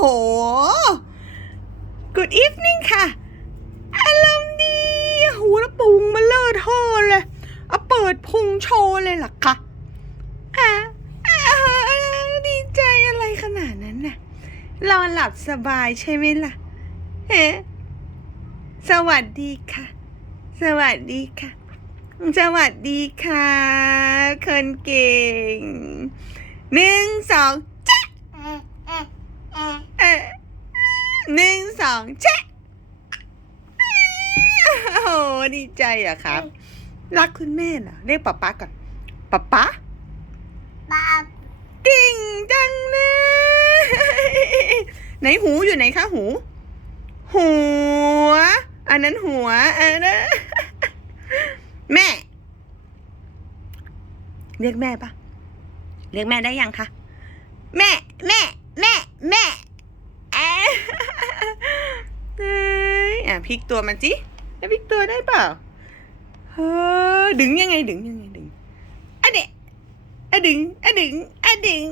โห Good evening ค่ะอารมณ์ดีหูแล้วปุงมาเลิศท่อเลยเอาเปิดพุงโชว์เลยหรอคะอะอะดีใจอะไรขนาดนั้นน่ะนอนหลับสบายใช่ไหมล่ะเฮ้สวัสดีค่ะ สวัสดีค่ะ สวัสดีค่ะ คนเก่งหนึ่งสองจ๊ะเออ หนึ่งสองจ๊ะโอ้โหดีใจอะครับ รักคุณแม่เหรอเรียกป๊าป๊าก่อนป๊าป๊าบ้าเก่งจังเลยไหนหูอยู่ไหนคะหู หัว อันนั้นหัวอันนั้นแม่ เรียกแม่ปะเรียกแม่ได้ยังคะแม่แม่แม่แม่ เอ๊ะเอ้ย อะพลิกตัวมันสิแล้วพลิกตัวได้เปล่าเฮ้ยดึงยังไงดึงยังไงดึงอะเดะอะดึงอะดึงอะดึง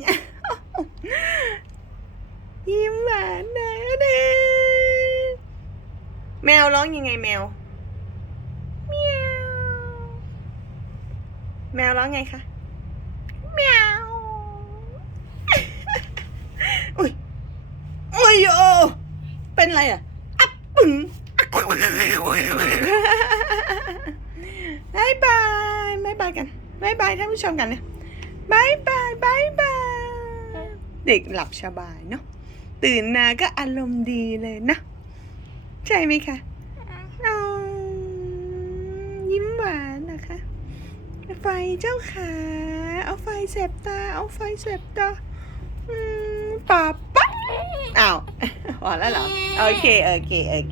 ยิ้มหวานนะอะเดะแมวร้องยังไงแมวเมียวแมวร้องไงคะแมวอุ้ยอุ้ยโอเป็นไรอะอับปึง บายบายบายบายกันบายบายท่านผู้ชมกันเลยบายบายบายบายเด็กหลับสบายเนาะตื่นมาก็อารมณ์ดีเลยนะ ใช่ไหมคะอ๋อยิ้มหวานนะคะ ไฟเจ้าขา เอาไฟแสบตา เอาไฟแสบตาป่าปั๊บอ้าวพอแล้วเหรอ โอเค โอเค โอเค